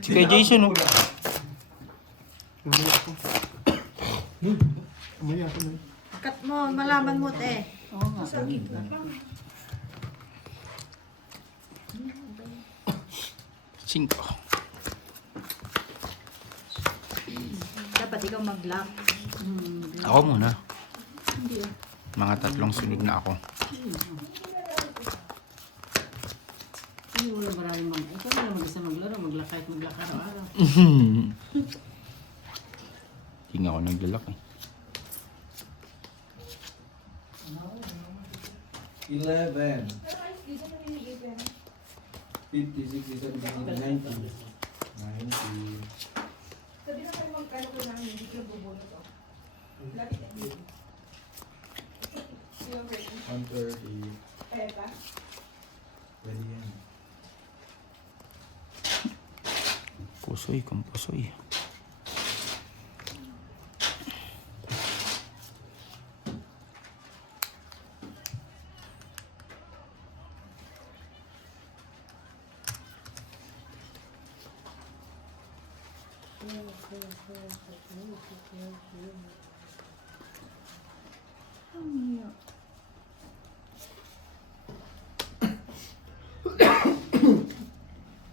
Si kay Jason, oh. Cut mo, malaman mo, te. Oo nga. Cinco. Dapat ikaw mag-lock. Ako muna. Mga 3 sunod na ako. Ay, wala maraming mga. Ikaw na lang mag-isa maglaro, maglakay araw-araw. Hindi nga ako naglalaki. 11. 50, 60, 70, 90. 90. Sabi na kayo magkano ko namin, hindi ko bubuno to. Lagi na dito. 130. Peta. Pwede yan. Pusoy, kung pusoy.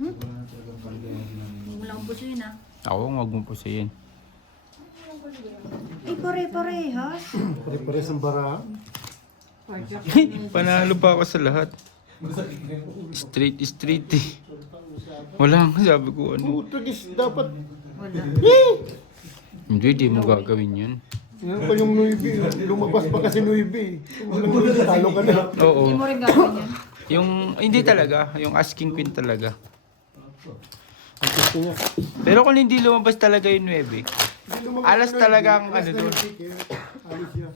Wala na talagang kaligayahan namin. Wala akong puso yun, ah. Ako, huwag mo pusoyin. Eh, pare-parehas. Pare-pares ang bara. Panalo pa ako sa lahat. Straight is straight eh. Wala nga sabi ko ano. Putugis, dapat. Wala. Hindi, di mo gagawin yun. Yan pa yung Nuibi. Lumabas pa kasi Nuibi. Walang Nuibi, talo ka na. Oo. Hindi mo rin gagawin yan. Yung, hindi talaga. Yung asking queen talaga. Ang gusto niya. Pero kung hindi lumabas talaga yung 9, alas talaga ang ano doon. Alis siya.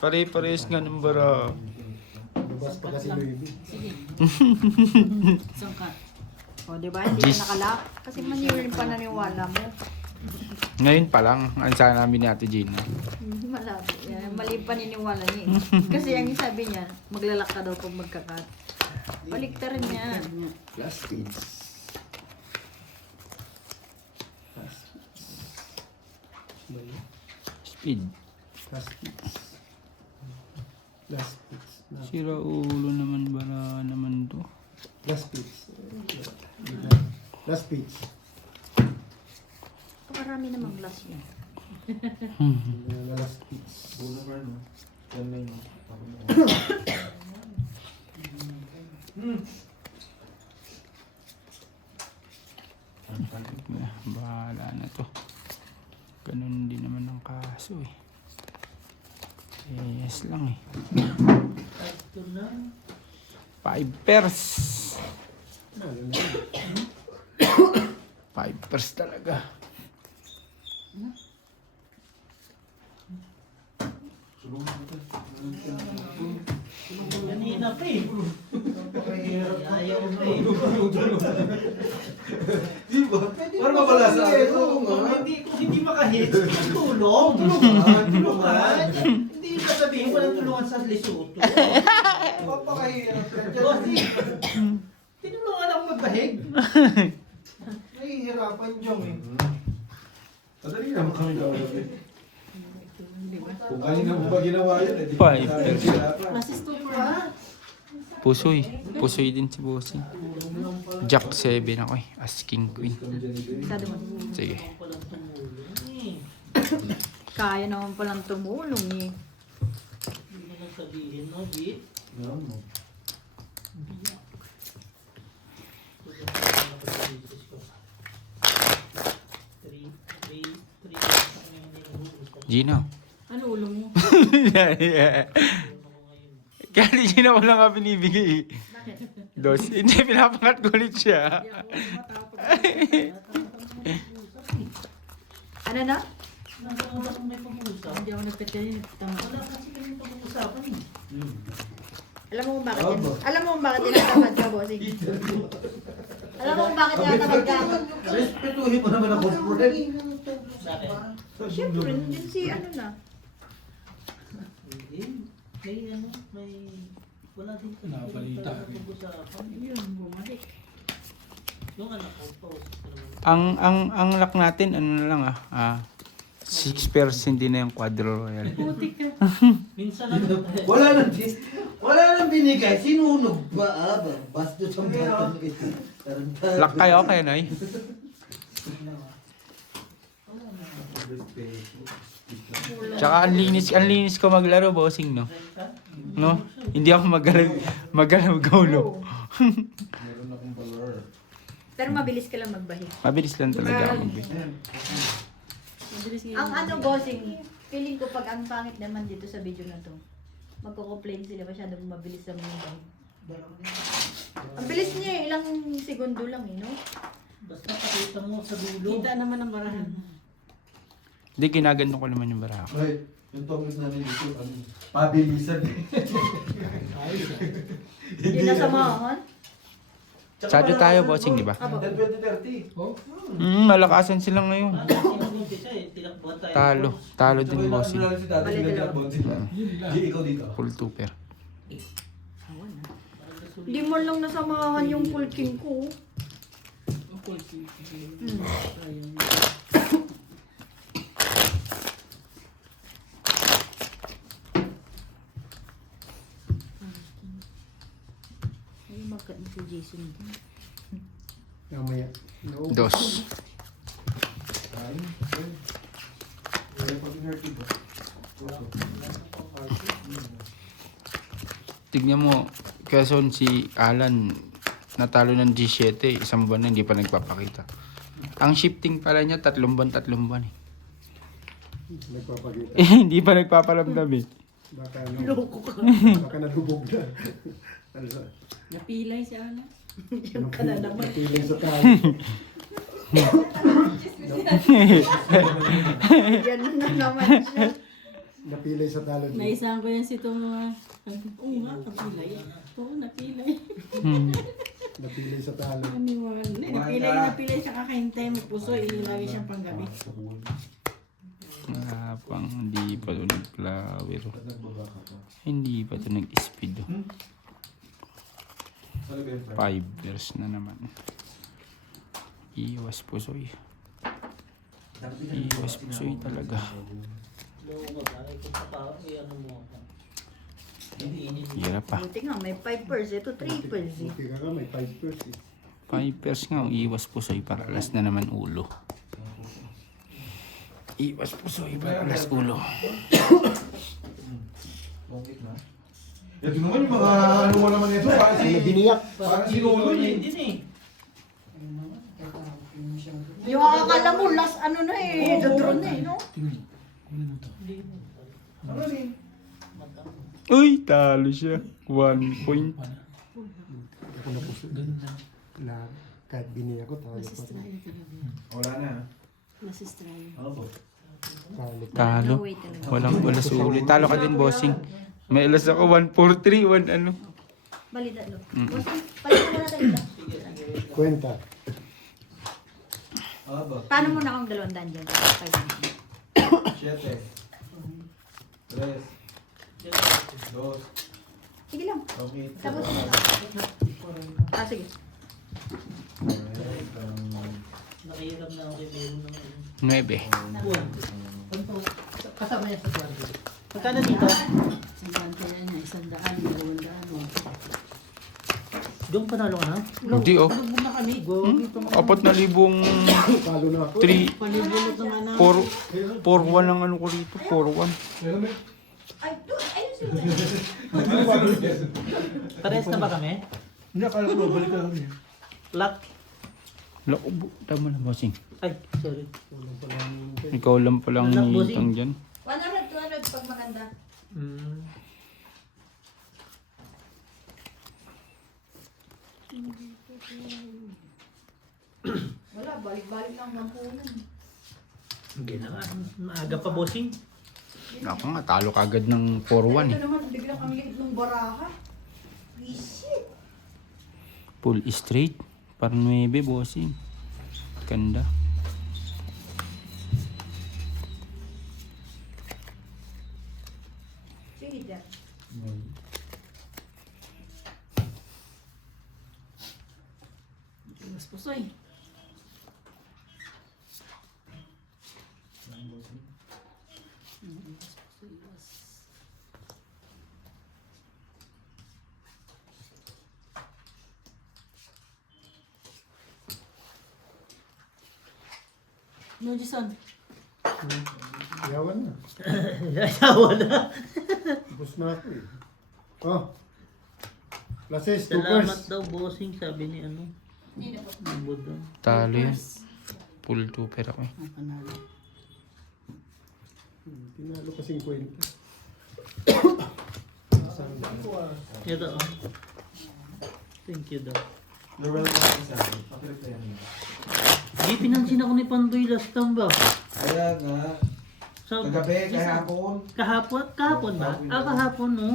Pare-pares nga ng bara. Lumabas pa kasi Nuibi. Sige. Isang cut. O, di ba? Hindi ka nakalock. Kasi mali rin pananiwala mo. Ngayon pa lang, ang sana namin ni Ate Gina. Malabo. Yan, mali paniniwala niya eh. Kasi ang sabi niya, maglalak ka daw pag magkakat. Baliktarin niya. Last speeds. Speed. Last speeds. Last speeds. Sira ulo naman bara naman to. Last speeds. Last speeds. Pakarami namang glass niya. Last speeds. Bulo pa no? Yan na yun. Bahala na to. Ganun din naman ang kaso eh. Yes lang eh. 5 pairs. 5 pairs talaga. Kanina pa eh. Ayaw pa eh. Di ba? Para mawala sa akin. Kung hindi makahit, tulong. Tulungan. Hindi yung sasabihin walang tulungan sa Lesotho. Papakahirap ka dyan. Kasi, tinulungan ako magbahig. Nahihirapan dyan eh. Madali naman kami gawin. Kung kanina mo ba ginawa yun, eh, di ba? 5 pairs. Classes 2 for ha? Pusoy. Pusoy din si Bossing. Jack 7 ako eh. Asking queen. Sado mo. Sige. Kaya naman palang tumulong eh. Hindi na lang sabihin, no, Bit? Gina. Ano ulo mo? Kaya di Gina ko lang nga binibigay eh. Dos. Hindi, pinapangat ko ulit siya. Ano na? Wala kang may pag-uusap. Hindi ako nagpatayin. Tama. Wala kasi kami pag-uusapan eh. Alam mo kung bakit yan? Alam mo kung bakit tinatamad ka, bossing? Alam mo kung bakit tinatamad ka? Respetuhin mo naman ako, friend. Bakit? Siyempre, nandun si ano na. Hindi. May ano, may... Wala din kasi. Nabalita. Pag-usapan. Yun, bumalik. Yung anak ko, post ko naman. Ang luck natin, ano na lang 6% din na yung quadro royal. Putik ka. Minsan lang. Wala nang binigay. Sinunog ba? Bastos ang bata mo ito. Luck kayo, kaya Noy. Tsaka ang linis ko maglaro, bossing, no? No? Hindi ako magalaw-gaulo. Meron akong valor. Pero mabilis ka lang magbahi. Mabilis lang talaga ako mag Mabilis nga. Ang ano, bossing, feeling ko pag ang pangit naman dito sa video na to, magko-complain sila masyadong mabilis ang mga bahi. Ang bilis niya eh, ilang segundo lang eh, no? Basta pakita mo sa dulo. Kita naman ang barahan. Hindi, ginagano ko naman yung barako. Right. Yung topic namin dito, pabilisan. Hindi na samahan. Sado tayo, bossing, di ba? Aba. 2030. Oh. Malakasan sila ngayon. Umpisa eh, tinakbuhan tayo. Talo din, bossing. Si dati sila tinakbuhan sila. Hindi, ikaw dito. Full tuper. Hindi mo lang nasamahan yung full king ko. Ay, magkat si Jason din. Mamaya. No. Dos. Ayun. Wala pa pinarty ba? Tignan mo, Quezon si Alan natalo ng G7, isang buwan na hindi pa nagpapakita. Ang shifting pala niya, 3 buwan eh. Nagpapagita. Hindi pa nagpapalamdam eh. Baka baka nalubog na. Ano sa? Napilay si Ana. Yung ka na naman. Napilay sa tao. Yan na naman siya. Napilay sa talo. Naisahan ko yan si Tom mga. Oo nga, napilay. Oo, napilay. Napilay sa talo. Napilay siya kakahintay. Magpuso, ililagay siyang panggabi. Pang hindi pa ito nag-flower. Hindi pa ito nag-speed. Ano ba yung friend? 5 years na naman. Iwas pusoy. Iwas pusoy talaga. Loko ka, kung pa ano mo ako. Hindi init. Hirap pa. Buti nga, may 5%. Ito 3%. Buti ka ka, may 5%. 5 years nga, iwas pusoy para alas na naman ulo. Iwas pusoy para alas ulo. Bongkit na. Ito naman yung mga ano mo naman ito. Parang si... Biniyak. Parang sinulo niya. Hindi eh. Yung akala mo, last ano na eh, dodron na eh, no? Ano rin? Uy, talo siya. 1 point. Ako na puso. Kahit biniyak ko, talo pa. Nasistrayo talaga. Wala na. Nasistrayo. Ano po? Talo pa. Talo. No way talaga. Walang wala sulit. Talo ka din, bossing. May alas ako, 143, 1 ano. Balita lo. Bossing, palitan mo natin ito. Kwenta. Aba. Paano mo na akong 200 dyan? 7. 3. 2. Sige lang. Bongkit. Tapos Ah, sige. Nakahiram na ako kay Meron 9. naman. Buwan. Kasama niya sa kwarto. Magkano dito? Isang daan kaya niya, 100, 200. Doon panalo ka na? Hindi oh. Lubog na kami. 4,000 Talo na ako. 3, Palibulot naman na. 4-1 ang ano ko rito. 4-1. Ay, doon. Ayun sila. Pares na ba kami? Hindi, akala ko balik ka kami. Lock. Lakubo. Tama na, bossing. Ay, sorry. Ikaw lang palang Anak, bossing. nitang dyan. 100, 200 pag maganda. Wala, balik-balik lang ng punan. Hindi na nga. Maaga pa, bossing. Ako nga, talo kagad ng 4-1 Ito eh. naman, biglang ang liit ng baraha. Visit. Full straight. Parang 9, bossing. Ganda. Sige, Jack. Mas pusoy. No, Jason. Yawan na. Asawa na. Bus na ako eh. Oh. Lases, Salamat 2 daw, bossing, sabi ni ano. Ang budo. Talo yan. Full tuper ako eh. Ang panalo. Tinalo ka 50. Ito, oh. Thank you daw. Normal pa sa akin. Pakireply mo. Di pinansin ako ni Pandoy last time ba? Kaya nga. Sa, Kagabi, kahapon. Kahapon ba? Kahapon, no?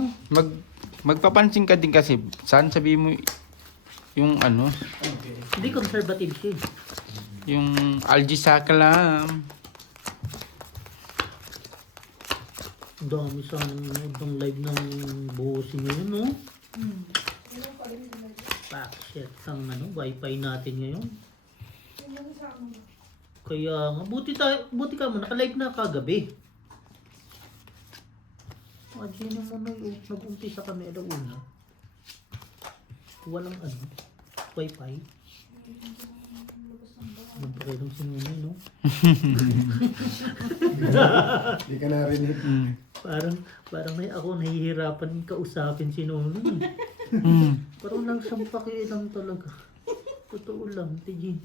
Magpapansin ka din kasi, saan sabi mo yung ano, Hindi conservative siya eh. yung Algi Sakalam. Dami sana nanonood ng live ng bossing ngayon, no? Pak, shit, ang ano, wifi natin ngayon. Kaya nga, buti ka mo, naka-live na kagabi. Imagine mo na yung nag-umpisa kami alauna. Walang ano, wifi. Magpakilang si Nunay, no? Hindi ka narinig. Parang may ako nahihirapan kausapin si Nunay. Parang lang siyang pakialam talaga. Totoo lang, tigin.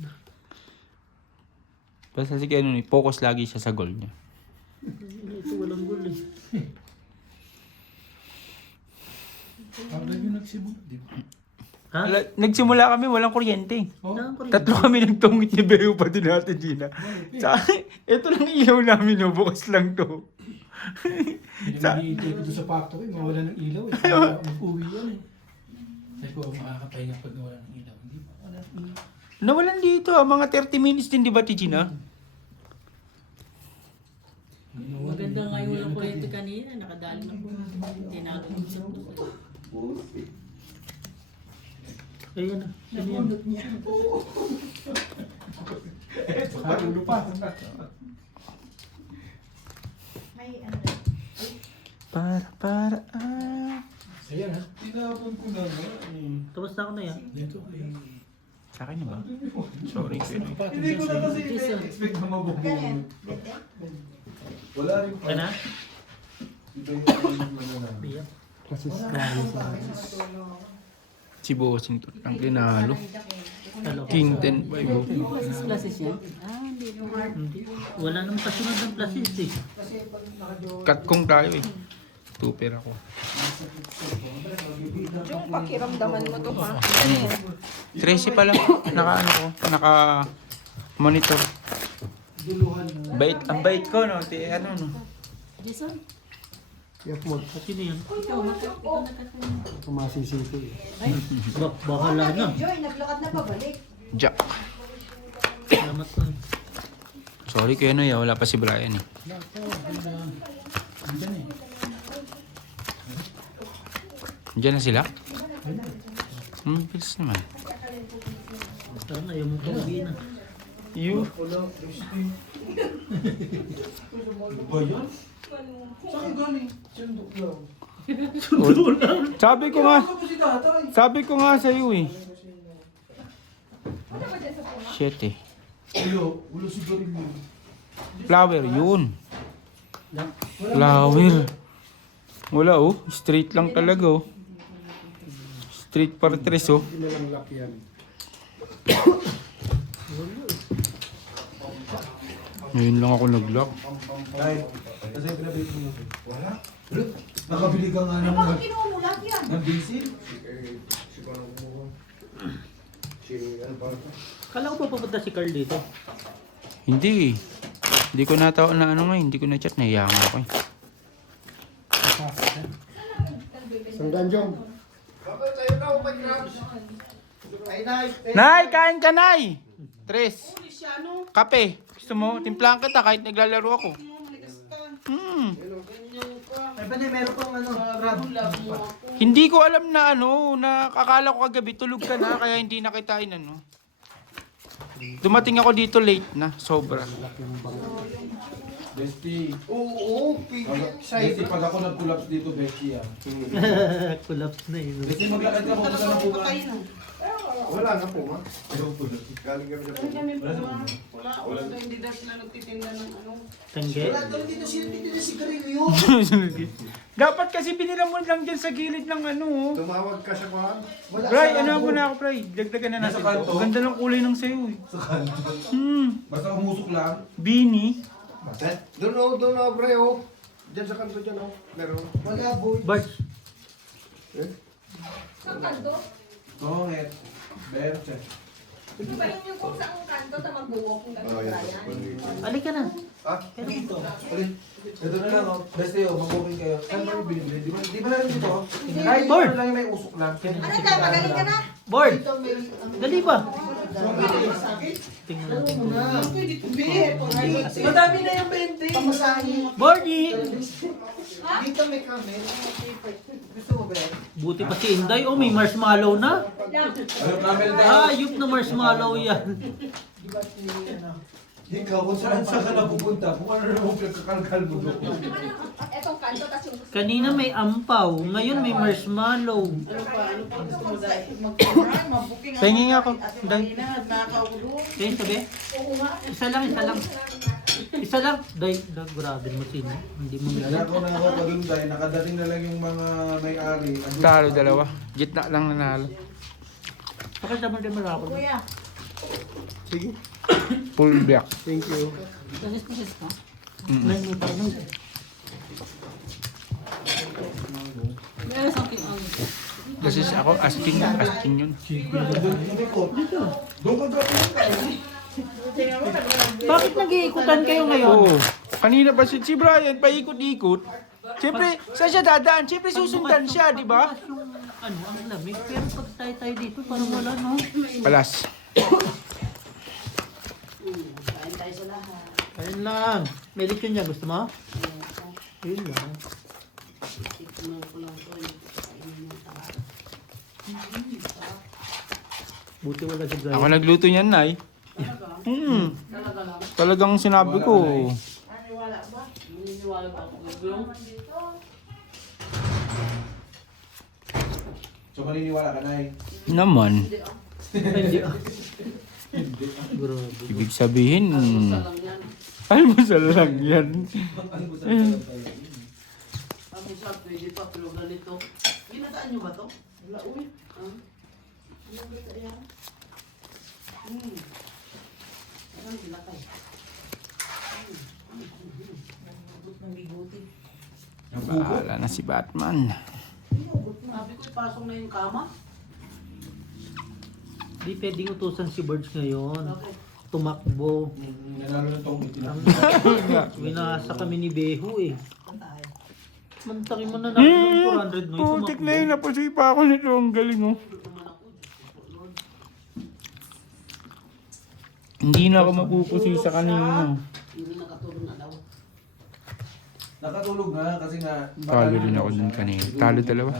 Basta si ano, focus lagi siya sa goal niya. Ito walang gulo eh. Paglag yung nagsimula, di ba? Ha? Nagsimula kami, walang kuryente. Saan ko rin? Tatlo kami nagtungit ni Beo pa din natin, Gina. Sa ito lang ilaw namin, no? Bukas lang to. Hinihintay ko doon sa factory, mawala ng ilaw eh. Kaya mag-uwi yan eh. Sabi ko, makakapahinga pag nawala ng ilaw. Hindi ba? Wala ng ilaw. Nawalan dito, mga 30 minutes din, di ba, Gina? Maganda nga yung walang kuryente kanina. Nakadali na po. Tinago ko sa puso. Ayan na. Sino yan? Baka ulo pa. May ano na. Para, Ayan ha. Tinapon ko na nga. Tapos na ako na yan. Dito ay... Sa akin na ba? Sorry, pero. Hindi ko na kasi expect na mabubuo. Ganyan. Ganda. Wala rin pa. Kaya na? Ito yung mananalo. Biyak. Lases tayo sa Si Bossing to ang tinalo. Talo. King 10 by Bo. Plasis yan? Hindi. Wala namang kasunod ng plasis eh. Cut kong tayo eh. Tuper ako. Yung pakiramdaman mo to ha. 13 pa lang. Naka ano ko. Naka monitor. Ang bait ko, no? Ano, no? Jason? Yak mo. Sino yan? Kumasisito eh. Bahala na. Joy, naglakad na pabalik. Jack. Salamat ko. Sorry kayo, no? Wala pa si Brian eh. Andyan eh. Diyan na sila? Bilis naman. Parang ayaw mo pag-uwi na. You? Ba yan? Saan galing? Sundok lang. Sabi ko nga, Ano po si tatay? sabi ko nga sa iyo eh. Shit eh. Ayo, ulo si Galing mo. Flower, yun. Flower. Wala oh, straight lang talaga oh. Straight partres oh. Hindi na lang lock yan. Ngayon lang ako nag-lock. Kahit, kasi pinabili mo na. Wala? Nakabili ka nga Eh, ng bakit kinuha mo lahat yan? ng diesel? Kala ko pa papunta si Carl dito. Hindi eh. Hindi ko nataon na ano nga, hindi ko na chat, nahiya nga ako eh. Sanggan, Jong. Nay, kain ka, Nay! Tres. Kape. Gusto mo? Timplahan kita kahit naglalaro ako. Ay ba meron pang ano, crab? Hindi ko alam na ano, nakakala ko kagabi tulog ka na kaya hindi na kitain ano. Dumating ako dito late na, sobra. Bestie. Oo, Bestie, pag ako nag-collapse dito, Bestie ah. Collapse na eh. no? Bestie, maglakad ka pupunta ng buwan. Wala na po, ma. Galing kami Kami kami po mga, wala daw, hindi daw sila nagtitinda ng ano. Tangge. Wala daw dito sila dito na sigarilyo. Dapat kasi binila mo lang dyan sa gilid ng ano. Oh. Tumawag ka siya, kuhan. Wala Bray, sa ano labo. ako na ako, Bray. Dagdagan na natin Nasa to. kanto? Ganda ng kulay ng sayo eh. Sa kanto. Hmm, Basta umusok lang. Doon o, pre, oh. Diyan sa kanto dyan, oh. Meron. Wala boy. Bart, Saan kanto? Kongit. Berche. Di ba yun yung kung saan kanto na mag-walk kung Oh, gano'n yan. alik ka na. Ah, Dito. Ulit. Ito na lang, oh. Best kayo, mag-booking kayo. Saan ba yung binili? Di ba natin dito? Kahit Board. ito lang yung may usok lang. Ano ka, magaling ka na? Board, Dito may ano. dali ba? Sa akin. Tingnan natin. Pwede tumbihin. Madami na yung 20. Pamasahe. Bordy! Dito may camel. Gusto mo ba? Buti pa si Inday. Oh, may marshmallow na. Ano, camel daw? Ayup na marshmallow yan. Ikaw, kung saan ka na pupunta, kung ano na mong pinagkakalkal mo doon. Etong kanto, tas yung Kanina may ampaw, ngayon may marshmallow. Tingin nga ako. Kaya sabi? Isa lang. Isa lang. Day, grabe mo sino. Hindi mo Kaya nila. ako na ako pag-unday, nakadating na lang yung mga may-ari. Talo dalawa. Gitna lang nanalo. Bakit naman din malapot? sige. Full black. Thank you. May pa nun. Kasi ako, asking yun. Doon ka dapat Bakit nag-iikutan kayo ngayon? Oo. Kanina pa si Brian, paikot-ikot. Siyempre, saan siya dadaan? Siyempre susundan siya, di ba? Yung ano, ang lamig. Pero pag tayo dito, parang wala, no? Palas. Ayun lang. May lechon niya. Gusto mo? Ayun lang. Buti wala si Brian. Ako nagluto niyan, Nay. Talagang sinabi ko. So maniniwala ka na eh. Naman. Hindi. Grabe. Ibig sabihin, almusal lang yan. Bahala na si Batman. Di pwedeng utusan si Birds ngayon. Tumakbo. Nanalo na itong itinang. Winasa kami ni Behu eh. Mantakin mo na natin ng 400 no? Putik na yun, napasipa ako nito. Ang galing oh. Hindi na ako mapupusi sa kanina. Nakatulog nga kasi nga. Talo din ako dun kanina. Talo dalawa.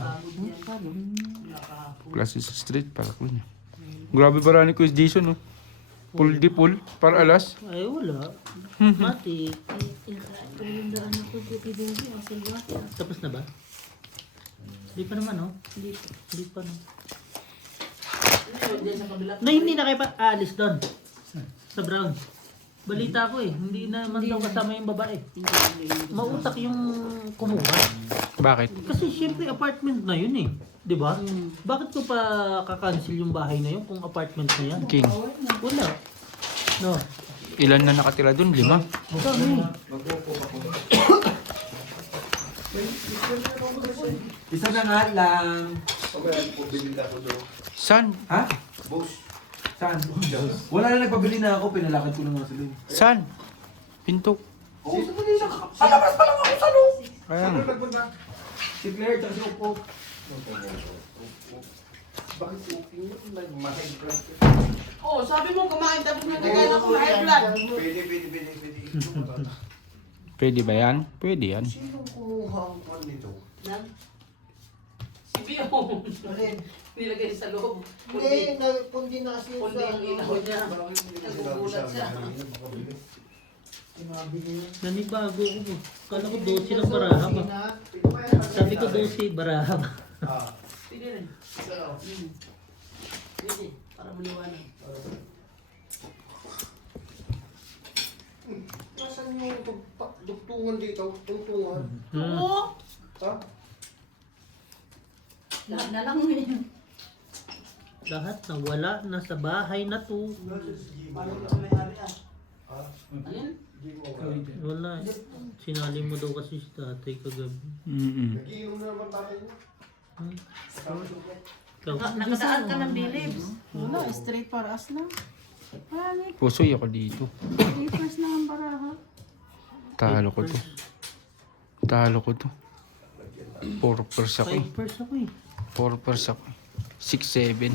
Klase sa street, para ko niya. Grabe parani ko is Jason, oh. Full di full, para alas. Ay wala. Mati. Tapos na ba? Hindi pa naman oh. Hindi pa no. Na hindi na kayo pa aalis doon. Sa Brown. Balita ko eh, hindi naman daw kasama yung babae. Mautak yung kumuha. Bakit? Kasi syempre apartment na yun eh. 'Di ba? Bakit ko pa kakancel yung bahay na yun kung apartment na yan? King. Wala. No. Ilan na nakatira dun? 5? Dami. Isa na nga lang. San? Ha? Saan? Wala na nagpabili na ako, pinalakad ko na nga sila. San? Pinto. Oo, sa Manila. Alabas pa lang ako sa loob. Kaya nga. Si Claire, tsaka si Opo. Oh, sabi mo kumain tapos may nagay na kung high blood. Pwede ba yan? Pwede yan. Sino kumuha ang kwan nito? Si Bio. Nilagay sa loob. Hindi, kundi na kasi yung Kundi yung ilaw niya. Nagugulat siya. Nanibago ko. Kala ko 12 lang baraha ba? Sabi ko 12 baraha ba? Pwede rin. Para maliwanag. Nasaan yung dugtungan dito? Tungtungan. Oo! Ha? Lahat na lang yun. Lahat na wala na sa bahay na to. Paano ka may-ari ah? Alin? Wala. Sinali mo daw kasi si tatay kagabi. Nagiinom na naman tatay niya. Ikaw. Nakadaan ka ng bilibs. Wala, straight para as lang. Pangit, Pusoy ako dito. papers na ang baraha. Talo ko to. Talo ko to. 4 pers ako eh. 5 pers ako eh. 4 pers ako eh. 6, 7.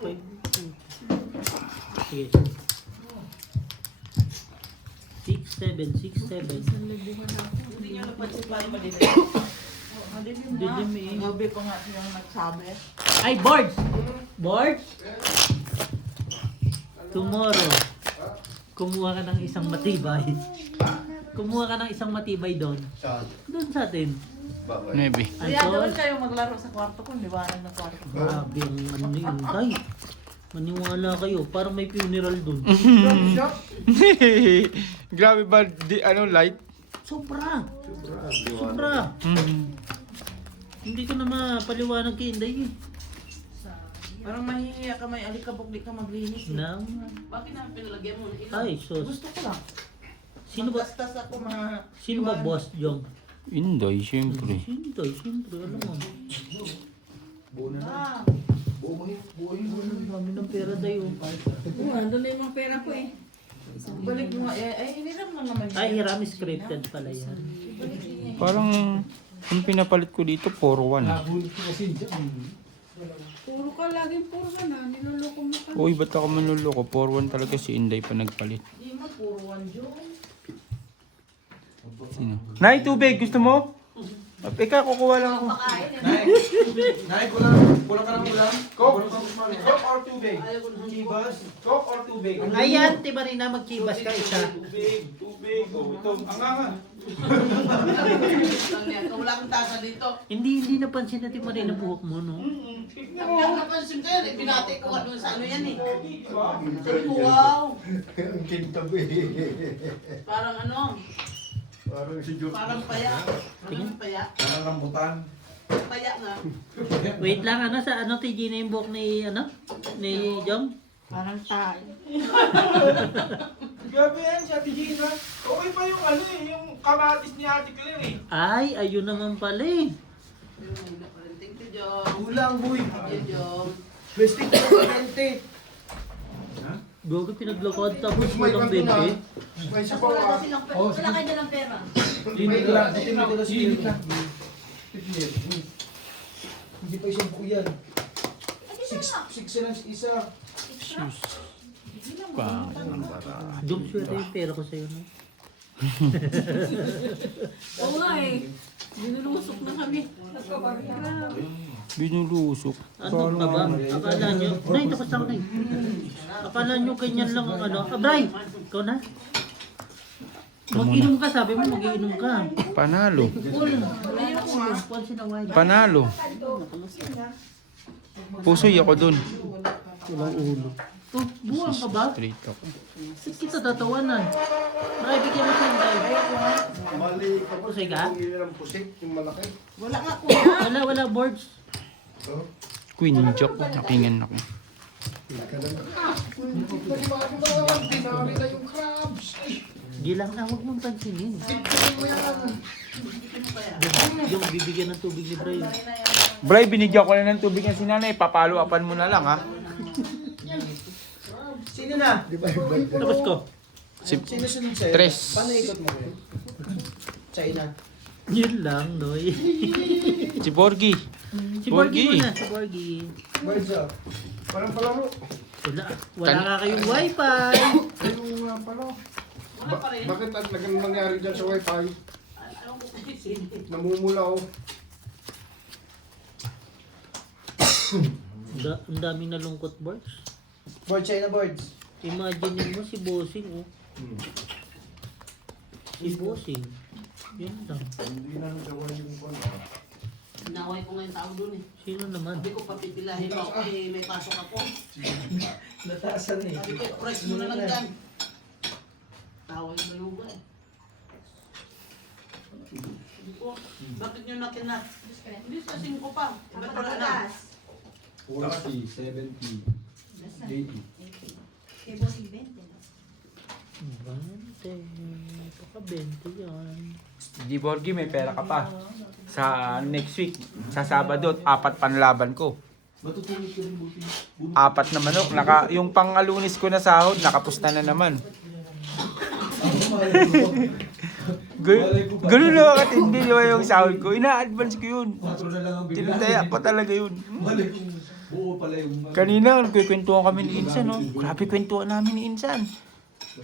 5. Sige. 6, 7, 6, 7. Hindi nyo napansin paano madilim. Dilim eh. Gabi pa nga silang nagsabi. Ay, boards! Boards! Tomorrow, kumuha ka ng isang matibay. Kumuha ka ng isang matibay doon. Saan? Doon sa atin. 9. Kaya doon kayo maglaro sa kwarto ko, liwanag ng kwarto ko. Grabe ang ano yun, tay. Maniwala kayo, parang may funeral doon. Grabe ba? Light? Sobra! Sobra! Hindi ko na mapaliwanag kay Inday eh. Parang mahihiya ka, may alikabok, di ka maglinis. Eh. Na, Bakit na pinalagyan mo? ay, sus. Gusto ko lang. Sino ba, Maggastas ako mga... sino ba boss, Jong? Inday, syempre. Inday, siyempre, alam mo. Ah, Ang dami ng pera tayo. Nandun na yung mga pera ko eh. balik mo nga. Ay, hiniram lang naman. Ay, hiram scripted pala yan. Parang, ang pinapalit ko dito, 4-1. Puro ka, laging puro ka na. Niloloko mo ka. Uy, ba't ako manluloko? 4-1 talaga si Inday pa nagpalit. Hindi mo, puro one June. Sino? Nay, tubig! Gusto mo? Ika, kukuha lang ako. Nay, kulang ka ng ulam? Coke or tubig? Chibas? Coke or tubig? Ayan, Timarina, magkibas ka isa. Tubig. Oh, ito. Ang nga. Wala akong tasa dito. Hindi napansin na Timarina buhok mo, no? Ang napansin ko yan, eh, pinati ko nga doon sa ano yan eh. Sabi ko, wow! Ang kintabi. Parang ano, Parang si Diyos. parang paya. Parang paya. Parang rambutan. Paya nga. Wait lang, ano, sa ano, TG na yung buhok ni, ano? Ni Jong? Parang tayo. Gabi yan si Ate Gina. Okay pa yung ano eh, yung kamatis ni Ate Claire eh. Ay, ayun naman pala eh. Thank you, Jom. Kulang, boy. Thank you, Jom. Plastic na kuryente. Gogo pinaglakad tapos walang 20. May sabaw Wala ah. kasi lang pera. Wala kayo dalang pera. Limit lang. Limit ko na si Limit. Hindi pa isang buo yan. Six lang isa. Dum swerte yung pera ko sa'yo, no? Oo nga eh. Ninulusok na kami. Binulusok. Ano ka ba? Akala nyo? Nay, tapos lang na Akala nyo ganyan lang ang ano? Bray! Ikaw na? Mag-inom ka, sabi mo mag-inom ka. Panalo. Paul, once in a while. Panalo. Pusoy ako dun. Walang ulo. Oh, buwang ka ba? Straight ako. Saan kita tatawanan? Bray, bigyan mo siya tayo. Mali ka ba? Pusay ka? Kung ng pusik, yung malaki. Wala nga kuya. Wala boards. Ito. Queen Jock. Nakingan ako. Dinami na yung crabs. Gilang na, huwag mong pansinin. Yung bibigyan ng tubig ni Bray. Bray, binigyan ko na ng tubig ng sinanay. Papalo-apan mo na lang, ha? Sino na? Di ba yung bag? Tapos ko. Sino sunod sa'yo? Tres. Paano ikot mo? China. Yun lang, Noy. Si Borgie. Si Borgie Borgie. muna, si Borgie. Birds ah. Parang pala mo. Wala ka kayong wifi. Ayun nga pala. Wala pa rin. Bakit at naging nangyari dyan sa wifi? Ayaw ko kasi. Namumula oh. Ang daming nalungkot, boards. Board China boards. Imagine mo si Bossing, oh. Si Bossing. Yun lang. Hindi na nagawa yung kwan ah. Inaway ko ngayon tao doon eh. Sino naman? Sabi ko papipilahin mo ako eh, may pasok ako. Nataasan eh. Sabi ko, price mo na lang dyan. Taway mo yung ba eh. Sabi ko, bakit nyo nakinat? Hindi sa 5 pa. Iba Ang pala na. patatas. 40, 70, 80. Kay Bossing 20. no? 20. Baka 20 yan. Di Borgi, may pera ka pa. Sa next week, sa Sabado, 4 panlaban ko. Matutulog ka rin buti. 4 na manok. Yung pang-Alunis ko na sahod, nakapusta na naman. Ganun na katindi yung sahod ko. Ina-advance ko yun. 4 na lang ang bigla. Tinataya ko talaga yun. Mali kung buo pala yung... Kanina, nagkikwentuhan kami ni Insan, no? Grabe kwentuhan namin ni Insan.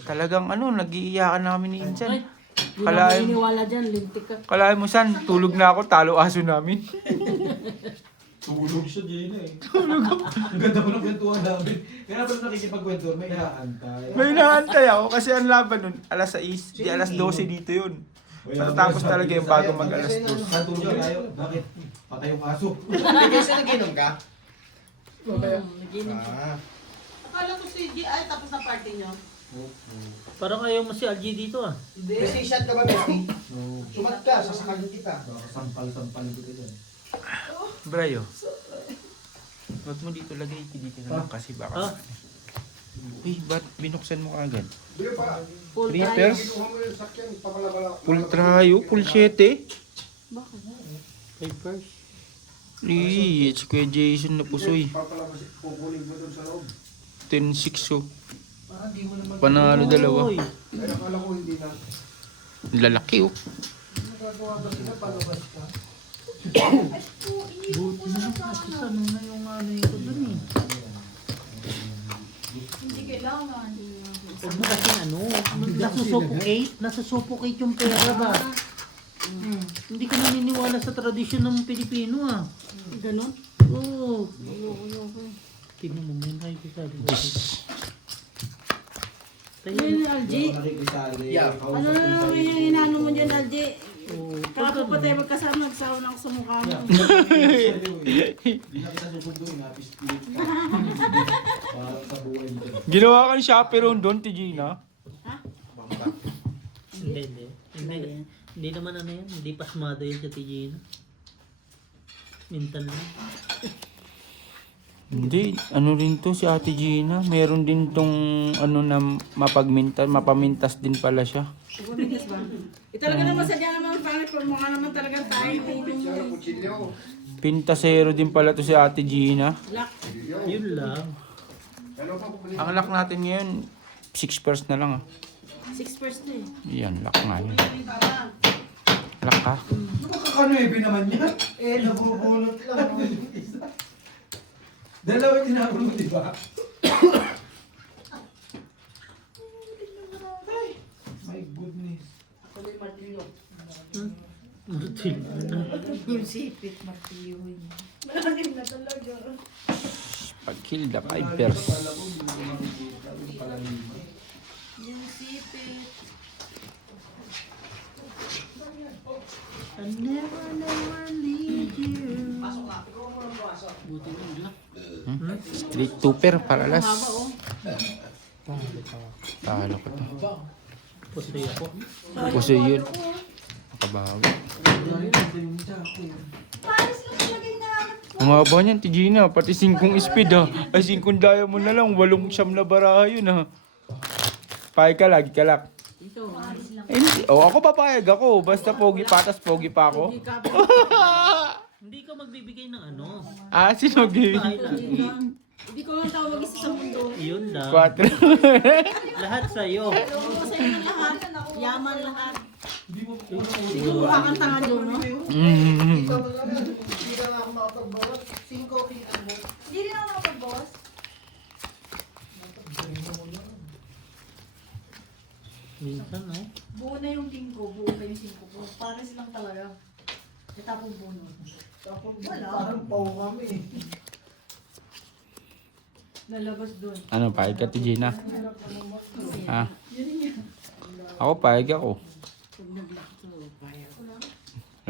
Talagang nag-iiyakan namin ni Insan. Kalahin dyan, lintik ka. mo, San, tulog na ako, talo aso namin. Tulog siya, Gina eh. Tulog. Ang ganda mo ng kwentuhan namin. Kaya pala nakikipagkwentuhan, may inaantay. May inaantay ako kasi ang laban nun, alas 6, di alas 12 dito yun. Matatapos talaga yung bago mag alas 2. Natulog ka tayo. Bakit? Patay yung aso. Kasi naginom ka? Naginom. Akala ko si GI tapos na party nyo. Parang ayaw mo si Algie dito ah. Kasi shot ka ba, Bestie? Sumat ka, sasakagin kita. Baka sampal-sampal ko dyan. Brayo, wag mo dito lagay, dito na lang kasi baka. Uy, ba't binuksan mo agad? Di pa. Reapers? Kinuha mo yung sakyan, papalabala. Full trayo, full 7. Papers. It's Kuya Jason na pusoy. Papalabas, kukunin mo doon sa loob. 10-6 oh. Panalo dalawa. Uy, Ay, akala ko hindi na. Lalaki oh. Nagagawa ba sila palabas ka? buti na kasi ano na yung ko dun eh. Hindi kailangan. Huwag mo kasi nasusuffocate yung pera ba? Hindi ka naniniwala sa tradisyon ng Pilipino ah. Ganon? Oo. Tignan mo, may nakikita dito. Ayun, Algie. Ano na naman yung inano mo dyan, Algie? Kapo pa tayo magkasama, nagsawa na ako sa mukha mo. Hindi na kita susunduin, happy-spirit ka. Parang sa buhay mo. Ginawa kang chaperone doon, Tijina. Hindi naman ano yan. Hindi pasmado yan sa Tijina. Mintan lang. Hindi, ano rin to si Ate Gina. Meron din tong na mapamintas din pala siya. Pumitas ba? Talaga naman sadya naman pangit kung mukha naman talaga tayo. Kutsilyo. Pintasero din pala to si Ate Gina. Yun lang. Ano pa pupunin? Ang lock natin ngayon, 6 pairs na lang ah. 6 first na eh. Yan, lock nga yun. Lock ka. Nakakanuebe naman yan. Nabubunot lang. Dalawa yung tinapon mo, di ba? Ay, my goodness. Ako din martilyo. Martil. Yung sipit, martiyohin. Malalim na talaga. Pag-kill the 5 pairs. Yung sipit. I never leave you. Pasok na. Ikaw mo lang pasok. Buti mo nila. Street 2 pair para Haba last. oh. Talo ko to. Pusoy ako. Puso yun. Makabawi. Paris lang talaga yung nahanap ko. Ang haba niyan, Tijina. Pati 5 speed ha. Ay 5 diamond na lang. 8 siyam na baraha yun ha. Pay ka, lagi ka lang. Ito. Paris lang. Hindi. Ako papayag ako. Basta pogi patas, pogi pa ako. Hindi ka. Hindi ka magbibigay ng ano. Sino magbibigay? Tayo lang. Hindi ko lang tawag isa sa mundo. Yun lang. 4. Lahat sa'yo. Sa inyo lahat. Yaman lahat. Hindi ko mukha kang tanga doon, no? Hindi ka na ako makapagbawas. 5 kita mo. Hindi rin ako nakapag-boss. Minsan, no? Buo na yung team ko, buo na yung 5 ko. Paris lang talaga. Itapong bunot. Wala. Parang pau kami. Nalabas doon. Ano, payag ka, Tijina? Ha? Ako, payag ako.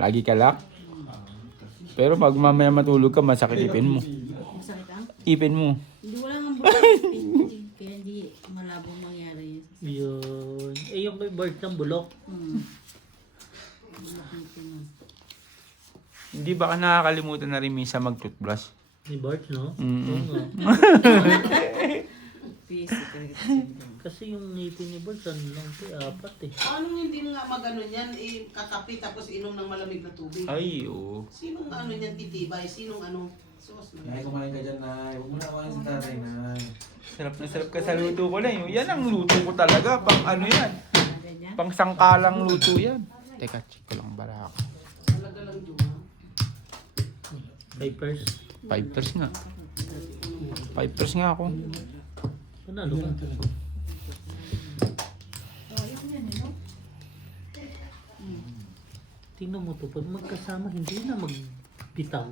Lagi ka lock? Pero pag mamaya matulog ka, masakit ipin mo. Masakit ang? Ipin mo. Hindi wala nga bulok. Kaya hindi malabong mangyari yun. Yun. Eh, yung may bird ng bulok. Bulok ng pinon. Hindi ba ka nakakalimutan na rin minsan mag-toothbrush? Ni Bart, no? Mm. Oo nga. Physical. Kasi yung ngipin ni Bart, ano lang ito, 4 eh. Anong hindi nga magano niyan, kakapi tapos inom ng malamig na tubig? Ay, oo. Sinong ano niyan titibay? Sinong ano? Sos na. Nay, kumain ka dyan, Nay. Huwag mo na kumain si tatay, Nay. Sarap na sarap ka sa luto ko na yun. Yan ang luto ko talaga. Pang ano yan. Ganyan. Pang sangkalang luto yan. Teka, check ko lang bara ako. Talaga lang Juma. Vipers. 5 nga. 5 nga ako. Panalo ka. Tingnan mo to, pag magkasama, hindi na magbitaw.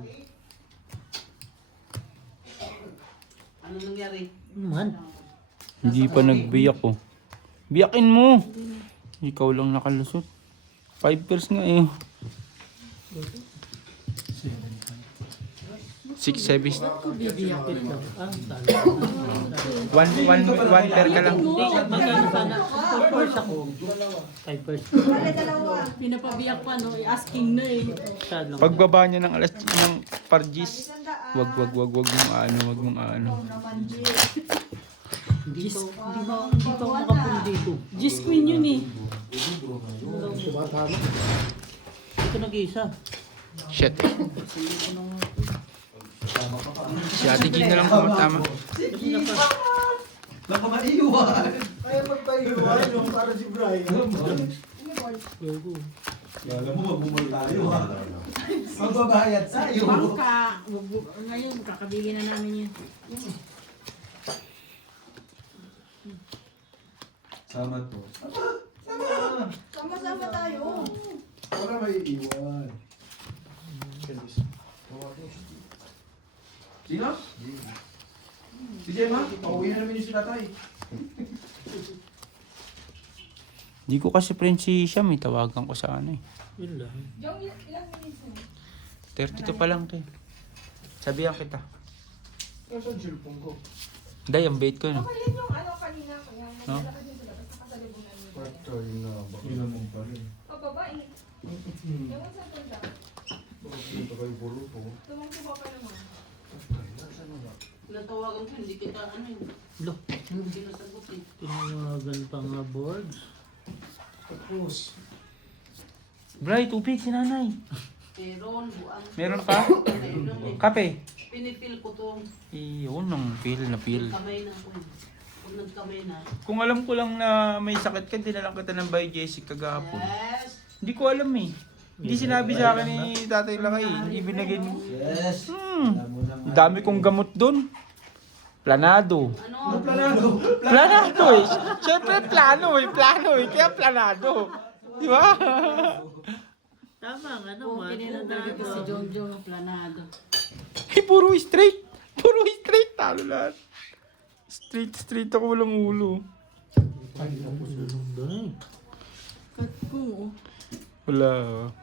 Ano nangyari? Man, Hindi pa nagbiyak ko. Biyakin mo! Ikaw lang nakalusot. 5 nga eh. 6, 7. bibiyakit lang. Ah, talo. 1 pair ka lang. Hindi, magkano sana? 5 ako. 5. Pinapabiyak pa, no? Asking na eh. Sad lang. Pagbaba niya ng alas ng pargis, wag mong ano. Hindi ko makapuno dito. Gis Queen yun eh. Ito nag-iisa. Shit. Si Ate G na lang tama. Nakamaiwan. Kaya magpaiwan yung para si Brian. Gago. Alam mo, magbumol tayo, ha? Magbabayad sa'yo. Bangka. Ngayon, kakabili na namin yun. Sama to. Sama-sama tayo. Para may iwan. Sino? Si Gemma? Pauwi na namin yung si tatay. Di ko kasi friend si Siya, may tawagan ko sa ano eh. Yun lang. Yung ilang minutes mo? 32 pa lang to eh. Sabihan kita. Nasaan cellphone ko? Day, ang bait ko no. Okay, yun yung ano kanina. Kaya No? naglalakad din sila. Tapos nakasalubungan nila. Patay na. Bakit Ilan mo pa rin. O babae. Ewan sa tunda. dito kayo puro to? Tumangkiba pa naman. Natawagan ko, hindi kita ano yun. Look, Hindi nasagot eh. tinawagan pa nga boards. Tapos. Bray, tubig si nanay. Meron, buang. Meron pa? Meron eh. Kape. Pinipil ko to. Iyon ang pil na pil. Kamay na ko eh. Kung nagkamay na. Kung alam ko lang na may sakit ka, dinalang kita ng by Jessica kagahapon. Yes! Hindi ko alam eh. Hindi sinabi sa akin ni Tatay Lakay. Hindi binigay ni... Yes. Alam dami kong gamot doon. Planado. Ano? Planado eh. Siyempre plano eh. Plano eh. Kaya planado. Di ba? Tama nga Oo, naman. kinilang talaga si Jong Jong planado. Eh, puro straight. Puro straight. Talo lahat. Straight ako walang ulo. Kat ko, oh. Wala.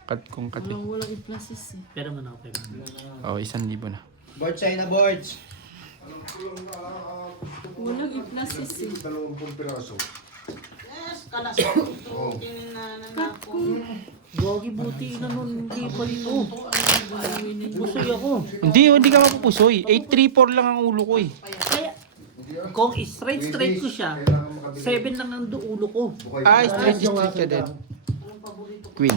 Kat kong kat eh. Walang i-pluses eh. Pero man ako Oh, 1,000 na. Board sa'yo na boards. Walang i-pluses eh. 20 piraso. Yes! Kalas ko ito. Tininanan ako. Gogi buti na nun, hindi pa rin oh. Pusoy ako. Hindi ka mapupusoy. 834 lang ang ulo ko eh. Kaya, kung straight ko siya, 7 lang ang ulo ko. Ah, straight ka din. Anong paborito ko? Queen.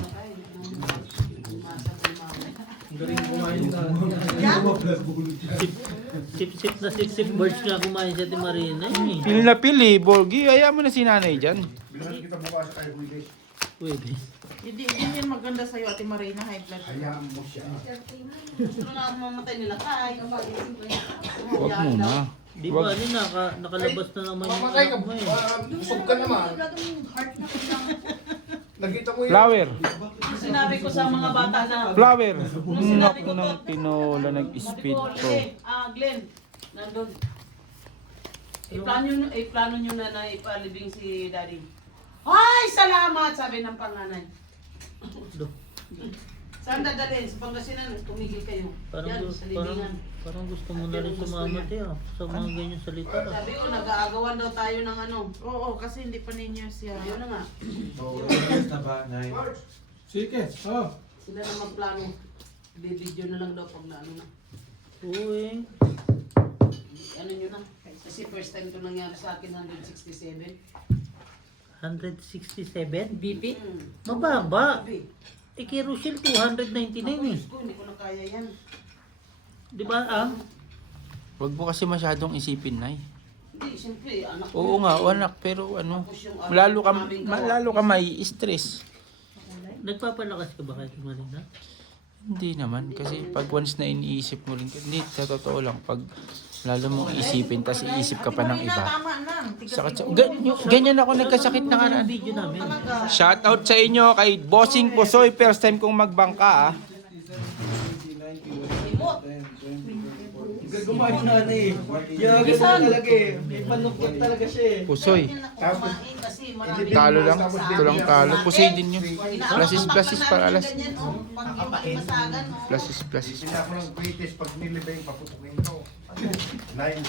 Sip birds nga kumain sa Timarina eh. Pil na pil eh. Borgi, ayaw mo na si nanay dyan. Bilang kita bukas kay Willis. Pwede. Hindi yan maganda sa'yo, Ate Marina, high blood. Hayaan mo siya. Gusto na ako mamatay nila kay. Huwag muna. Di ba ano, nakalabas na naman yung Mamatay ka. anak mo eh. Busog ka naman. Nakita mo yun. Flower. Sinabi ko sa mga bata na. Flower. Naku ng tinola nag-speed ko. Glenn, nandun. Plano nyo na na ipalibing si daddy. Ay, salamat! Sabi ng panganay. Saan dadalhin? Sa Pangasinan, tumigil kayo. Parang, Yan, gu- sa parang, libingan. parang gusto mo na rin Gusto sumama niya. tayo sa mga ganyan salita. Sabi ko, nag-aagawan daw tayo ng ano. Oo, kasi hindi pa ninyo siya. Ayun na nga. Oo, yes na ba? Nine. Sige, oh. Sila na magplano. Bibidyo na lang daw pag na ano na. Uy, Ano nyo na. Kasi first time to nangyari sa akin, 167. 167? BP? Mababa. Sabi, Eh, kay Rochelle, 299 eh. Diyos ko, hindi ko na kaya yan. Di ba, ah? Huwag mo kasi masyadong isipin, Nay. Hindi, siyempre, anak ko. Oo nga, anak, pero ano, Tapos yung lalo ka may stress. Nagpapalakas ka ba kahit Marina? Hindi naman, kasi pag once na iniisip mo rin, hindi, sa totoo lang, pag lalo mong isipin, tas iisip ka pa ng iba. Tama na. Ganyan ako nagkasakit na nga. Ang video namin. Shout out sa inyo kay Bossing Pusoy, first time kong magbangka ah. Gumawa na eh. Yaga na talaga eh. May panukot talaga siya eh. Pusoy. Kumain kasi marami. Talo lang, ito lang talo. Pusoy din yun. Plasis para alas. Ganyan, oh. Pag yung masagan, oh. Plasis. Hindi ako ng British pag nilibay, paputukin ko. Nine,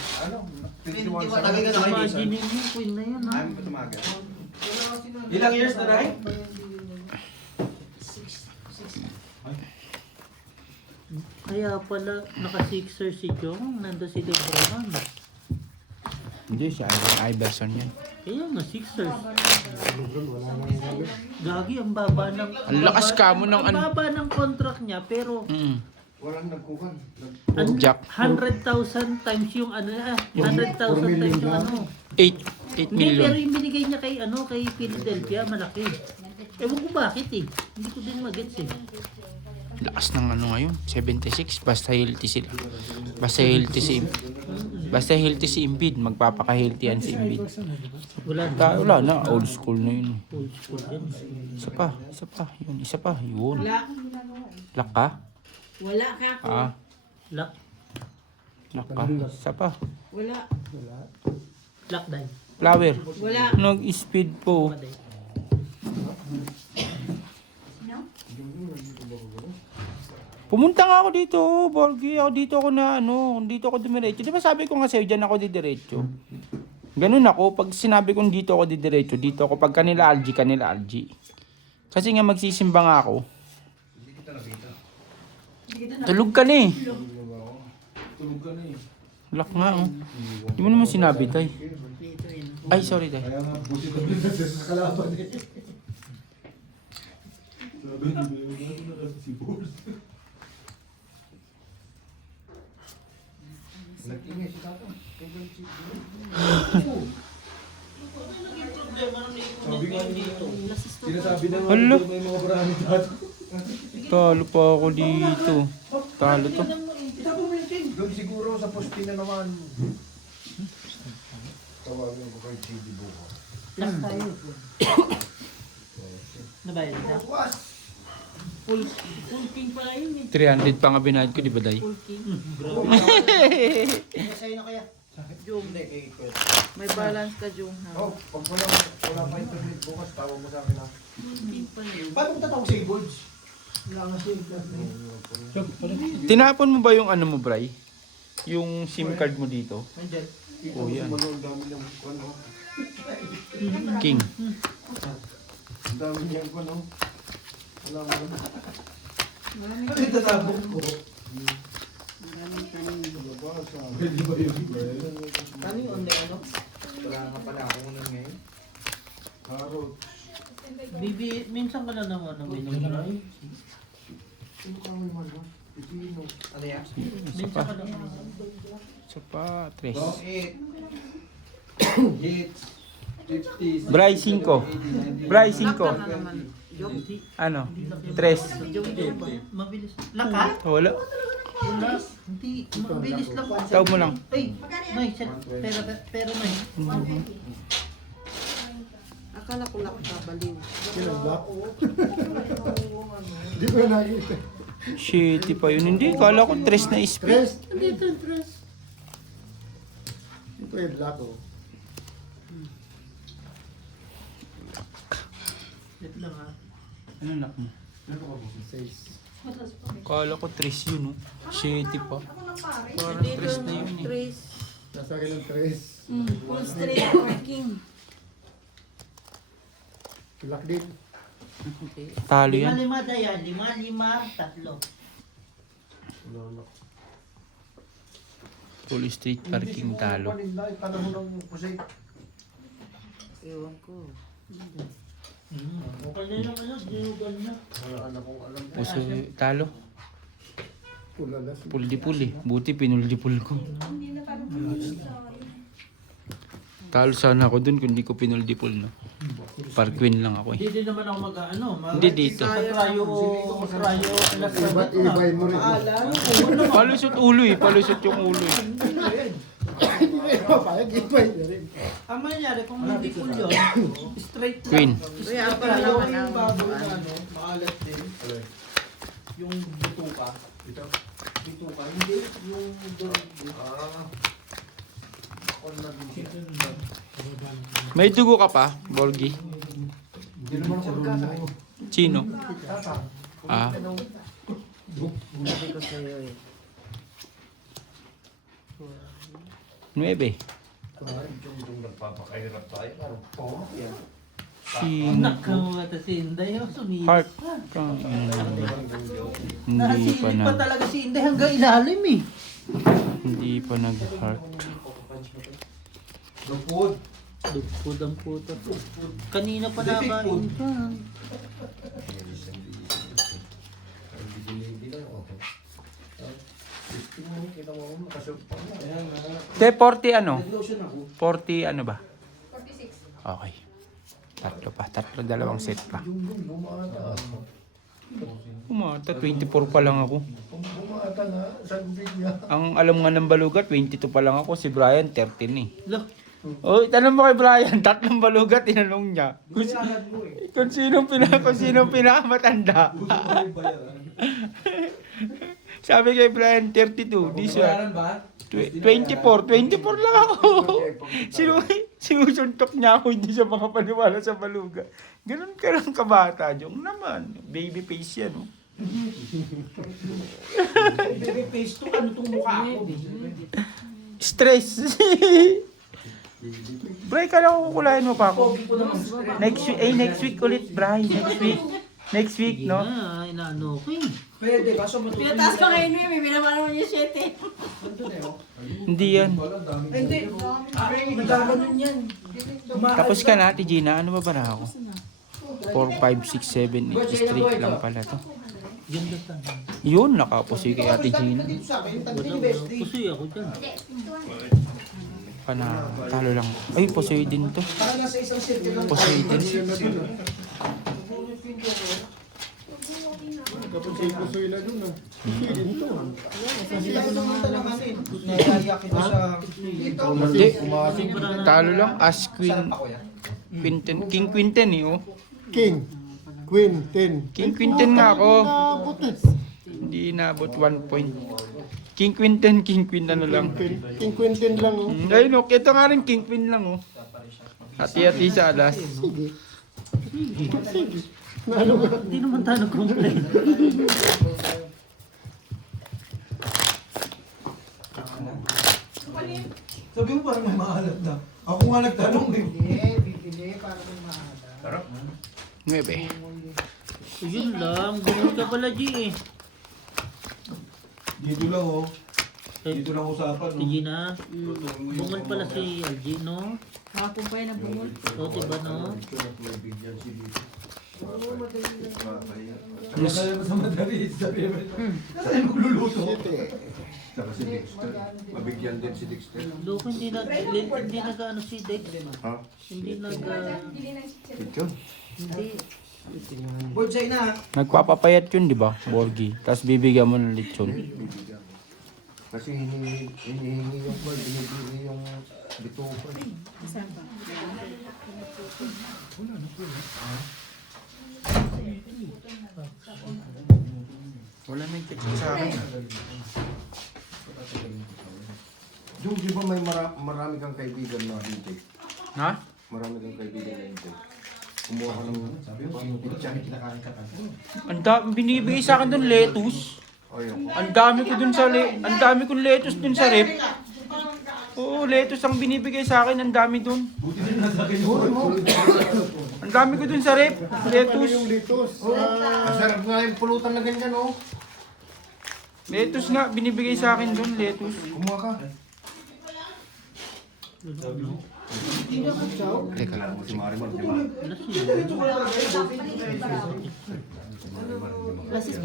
21 sa Lagay ka na kayo dito. Imagine mo, queen na yun, ha? Ilang years na na eh? Kaya pala, naka-sixer si Jong, nando si Lebron. Hindi, si Iverson yan. Kaya nga, sixers. Gagi, ang baba ng... Ang lakas ka mo ng Ang baba ng contract niya, pero... Walang nagkukan. Jack. 100,000 times yung ano, 100,000 times yung ano. 8 Hindi, pero million. yung binigay niya kay ano, kay Philadelphia, malaki. Ewan ko bakit eh. Hindi ko din magets eh. Lakas ng ano ngayon, 76. Basta healthy sila. Basta healthy si Embiid. Magpapaka-healthy yan si Embiid. Wala na, old school na yun. Old school din. Isa pa. Yun. Wala. Lak ka? Wala ka ako. Lock. Lak ka. Isa pa. Wala. Lock die. Flower. Wala. Nag-speed po. Paday. Pumunta nga ako dito, Borgie. Dito ako dumiretso. Di ba sabi ko nga sa'yo, dyan ako didiretso. Ganun ako, pag sinabi kong dito ako didiretso, dito ako. Pag kanila Algie. Kasi nga magsisimba nga ako. Tulog ka na eh. Tulog ka na eh. Lak nga oh. Di mo naman sinabi, Tay. Ay, sorry, Tay. Kaya nga, buti ka din sa kalaban eh. Sabi, hindi na kasi si Bulls. Nag-ingay si Tata. Sabi nga dito. Sinasabi na nga Hala. dito may mga marami dito. Talo pa ako dito. Talo to. Doon siguro sa poste na naman. Tawagin ko kay CD bukas. Lock tayo. Nabayad na? Full king pala yun eh. 300 pa nga binayad ko, di ba, Day? Full king. Sa'yo na kaya? Jung. May balance ka, Jung, ha? Oh, pag wala pa internet bukas, tawag mo sa akin ha. Paano mo tatawag sa boards? Tinapon mo ba yung ano mo, Bray? Yung SIM card mo dito? Nandiyan. Oh, yan. Ang dami niyang ano. King. Ang dami niyang ano. Wala mo na. Ano yung tatabong ko? Pwede ba yun? Ano yung ano? Wala nga pala ako nun ngayon. Karot. Bibi, minsan ka na naman ang binubray. Sino ka naman mo? Sino? Ano yan? Minsan ka na naman. Isa pa, 3. 8. Hits. 50. Bray, 5. Bray, 5. Ano? 3. Mabilis. Laka? Wala. Wala. Hindi. Mabilis lang. Tawag mo lang. Ay, may pero may. Akala ko lang ka, baliw. Sino ang black? Hindi ko na nakikita. Shitty pa yun. Hindi, kala ko 3 na speed. Tres? Dito, tres. Ito yung black oh. Wait lang ha. Ano nak mo? Ano ka po? 6. Kala ko 3 yun, oh. 7 pa. Parang 3 na yun, eh. Trace. Nasa akin ng tres. Full straight parking. Tulak din. Talo yan. 5-5 Dayan, 5-5, 3. Full street parking talo. Tanong mo ng Jose. Ewan ko. Okay na yung ano, dinugan na. Wala anak kong alam. Puso, talo. Pulalas. Puldipul eh. Buti pinuldipul ko. Talo sana ako dun kung di ko pinuldipul, no? Parkwin lang ako, eh. Hindi din naman ako mag-ano. Hindi dito. Matrayo alas Ba't ibahin mo rin? Palusot ulo, eh. Palusot yung ulo, eh. Hindi kayo mapayag, ibahin na rin. Ang mangyari kung hindi po yun, straight lang. Queen. Kuya, ako Pero lang yung ang baboy na ano, maalat din. Yung bituka. Ito. Bituka. Hindi yung Ako na din siya. May dugo ka pa, Borgi? Hindi naman ako nagkakain. Chino? Ah. Sabi ko sa'yo eh. 9. Yung nagpapakahirap tayo. Parang po. Yan. Chino. Nakamata si Inday, oh, sumilip. Heart. Hindi pa Nasilip pa na. talaga si Inday hanggang ilalim eh. Hindi pa nag-heart. Lupod. Dugpod ang puto. Kanina pa nakain ka. Hindi binibilang ako. Kita mo ako nakasupang na. Ayan na. Te, 40 ano? nag-lotion ako. 40 ano ba? 46. Okay. Tatlo pa. Tatlo, dalawang set pa. Yung bumata. Umata, 24 pa lang ako. Bumata na. Sagbig niya. Ang alam nga ng balugat, 22 pa lang ako. Si Brian, 13 eh. Loh, Oh, tanong mo kay Brian, 3 balugat, tinanong niya. Kung, Agad mo eh. kung sinong pinakamatanda. Sabi kay Brian, 32. This one. Bayaran ba? 24 lang ako. Sinusuntok niya ako, hindi siya makapaniwala sa baluga. Ganun ka lang kabata, Jong naman. Baby face yan, oh. Baby face to, ano tong mukha ko? Stress. Bray, kala ko kukulayan mo pa ako. Pogi ko naman. Next week ulit, Bray. Next week, sige no? na, inaano ko eh. Pwede, kaso matutulog. Pinataas ko ngayon eh, may binabara mo yung 7. Hindi yan. Hindi. Nagaganon yan. Tapos ka na, Ate Gina. Ano ba ba na ako? 4, 5, 6, 7, 8. Straight lang pala to. Ganda ka. Yun, nakapusoy kay Ate Gina. Dito sa akin, Wala tagpili ko. bestie. Pusoy ako dyan. Talo lang. Ay, pusoy din to. Para nasa isang circle lang. Pusoy din. Kapag siya pusoy na dun. Pusoy din to. Hindi ako namunta ng ano eh. Nayaya kita sa... Hindi. Pusoy para na. Talo lang. As Queen. Sarap ako yan. Quinten. King Quinten eh, oh. King. Queen. 10. King Quinten nga ako. Nakabot eh. Hindi inabot 1 point. King Quinten, King Queen ano lang. King Quintin lang oh. Ayun, oh. Ito nga rin King Queen lang, oh. Hati-hati sa alas. Hindi naman tayo nag-complain. Sabi mo parang may maalat na. Ako nga nagtanong eh. Sarap. 9. Yun lang, ganun ka pala G eh. Dito lang oh. Dito lang usapan oh. Sige na. Bungal pala si LG, no? Hapon pa yun ang bumul. O, diba no? Kaya kaya mo sa madali. Sabi mo. Saan magluluto? Saka si Dexter. Mabigyan din si Dexter. Loko, hindi nag-ano si Dex. Ha? Hindi Bili ng chicken. Ito? hindi. Board sa'yo na. Nagpapapayat yun, di ba? Borgi. Tapos bibigyan mo ng lechon. Bibigyan. Kasi hinihingi yung call, binibigay yung bituka. Saan ba? Wala na yung text sa akin. Yung di ba may marami kang kaibigan na hintay? Ha? Marami kang kaibigan na hintay. Kumuha ka ng... Sabi mo, kinukulit siya, kinakain ka pa. Binibigay sa akin doon lettuce. Ayoko. Ang dami ko dun sa ang dami kong lettuce dun sa rep. Oo, lettuce ang binibigay sa akin, ang dami dun. Buti din nasa akin yun. Ang dami ko dun sa rep, lettuce. Ang sarap nga yung pulutan na ganyan, oh. Lettuce nga, binibigay sa akin dun, lettuce. Kumuha ka. Teka. Si Marimar, di ba?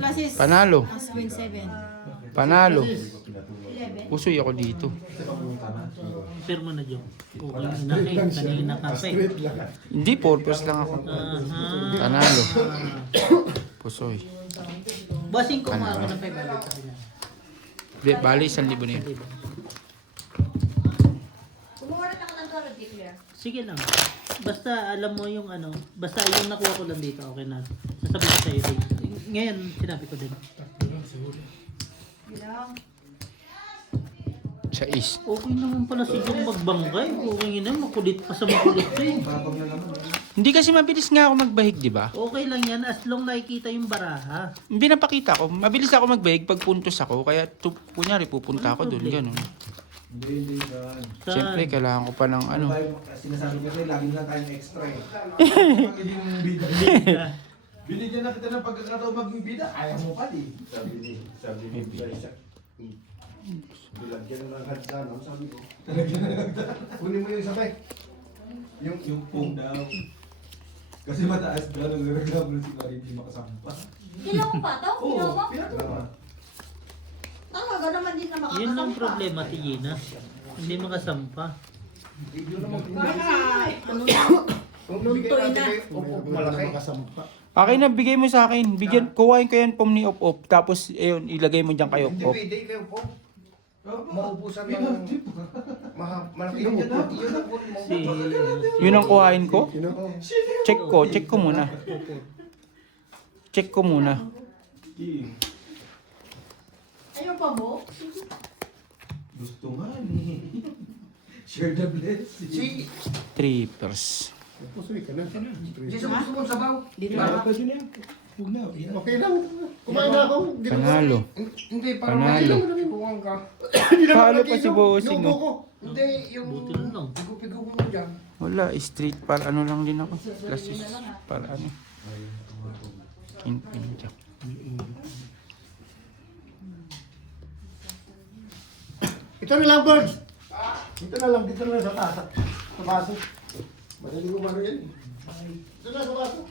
Plasis. Panalo, Aswin 7. panalo. Pusoy ako dito. Pirma na dyan. Okay, kanina ka pa eh. Hindi, purpose lang ako. Aha. Panalo. Pusoy. Basing ko mga ako ng 500 sa kanya. Di, bali, 1,000 na yun. Kumuha rin ako ng tulad, di clear. Sige lang. Basta alam mo yung ano, basta yung nakuha ko lang dito, okay na. Sasabihin ko sa'yo din. Ngayon, sinabi ko din. Bilang. Sa is. Okay naman pala si Jong magbangkay. Okay na, makulit pa sa makulit ko eh. Hindi kasi mabilis nga ako magbahig, di ba? Okay lang yan as long nakikita yung baraha. Hindi napakita ko. Mabilis ako magbahig pag puntos ako. Kaya, kunyari, pupunta ako doon. Ganun. Hindi yan. Siyempre, kailangan ko pa ng ano. Sinasabi ko sa'yo, lagi na tayong extra eh. Hindi mo bida. Binigyan na kita ng pagkakataon maging bida, ayaw mo pa di. Sabi ni Isaac. Bilagyan ng hagdan, sabi ko. Kunin mo yung sabay. Yung pong daw. Kasi mataas daw, nagreklamo na si Marie, hindi makasampa. Kilaw mo pa to? Kilaw mo? pinatama. Talaga naman din na makakasampa. Yun lang problema, Tigina. Hindi makasampa. Luntoy na. Malaki. Okay na, bigay mo sa akin. Bigyan, kuhain ko yan pom ni Op-Op. Tapos, ayun, ilagay mo dyan kayo, Hindi Op. pwede kayo po. Maubusan ng... Malaki yung upo. Yun ang kunin mo. Yun ang kuhain ko? Check ko muna. Check ko muna. Ayun pa mo? Gusto nga ni. Share the blessing. Si... Trippers. Hindi sa gusto mong sabaw. Pwede na yan. Huwag na. Okay lang. Kumain na ako. Panalo. Hindi, parang Panalo. buwang ka. Palo pa si Bossing. Lubo oh. ko. Hindi, yung... Buti na lang. Pigo-pigo mo dyan. Wala, street para ano lang din ako. Plus is para ano. Kinpin dyan. Ito na lang, birds. Dito na lang sa taas. Sa baso. Madali mo ba yan? Ito na sa baso.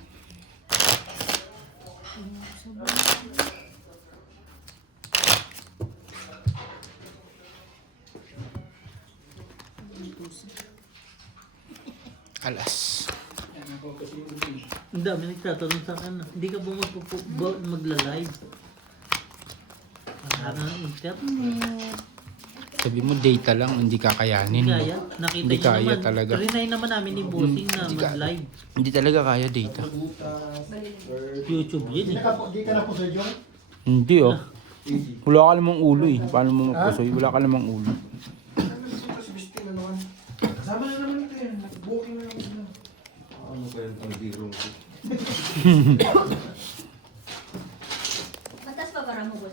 Alas. Ang dami nagtatanong sa akin. Hindi ka ba magla-live? Ano, internet. Sabi mo data lang, hindi kakayanin. Hindi kaya. Nakita Hindi niyo kaya naman. talaga. Trinay naman namin ni Bossing na Hindi kaya. mag-live. Hindi talaga kaya data. YouTube yun eh. Di ka na po sa Jong? Hindi oh. Wala ka namang ulo eh. Paano mo magpusoy? Wala ka namang ulo. Kasama na naman ito yan. Nag-booking na naman sila. Ano kaya ang biro ko? Matas pa para mo, boss?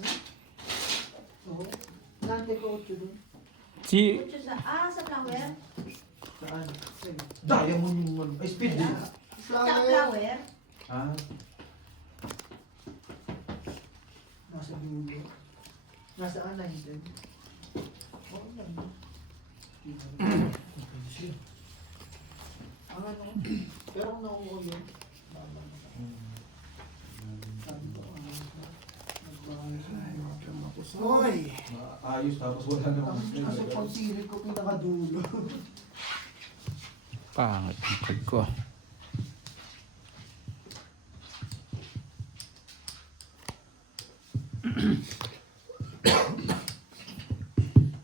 Si Sa flower? Diamond yung ano. Ay, speed din. Sa flower? Ah. Nasa dulo. Nasaan na yun? Ang ano? Pero kung nakuha yun, Hoy! Ayos tapos wala naman. Kasi pag sirit ko pinakadulo. pangit ang card ko.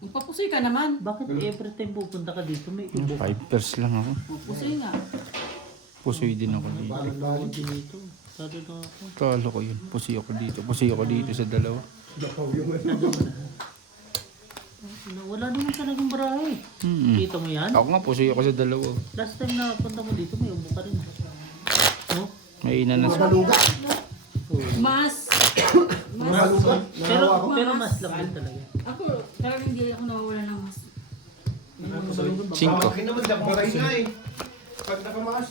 Magpapusoy ka naman. Bakit every time pupunta ka dito may ubo? 5 pers lang ako. Pusoy nga. Pusoy din ako dito. Balik dito. Tado na ako. Talo ko yun. Pusoy ako dito. Pusoy ako dito sa dalawa. Wala naman talagang barahe. Mm-mm. Kita mo yan? Ako nga, pusoy ako sa dalawa. Last time na punta mo dito may ubo ka rin. May inanas. Maluga. Mas. Maluga. Pero, Nanawa ko. pero mas lang din talaga. Ako, talagang hindi ako nawawala ng mas. 5. Akin naman, di ako makahinga eh. Pag nakamaas.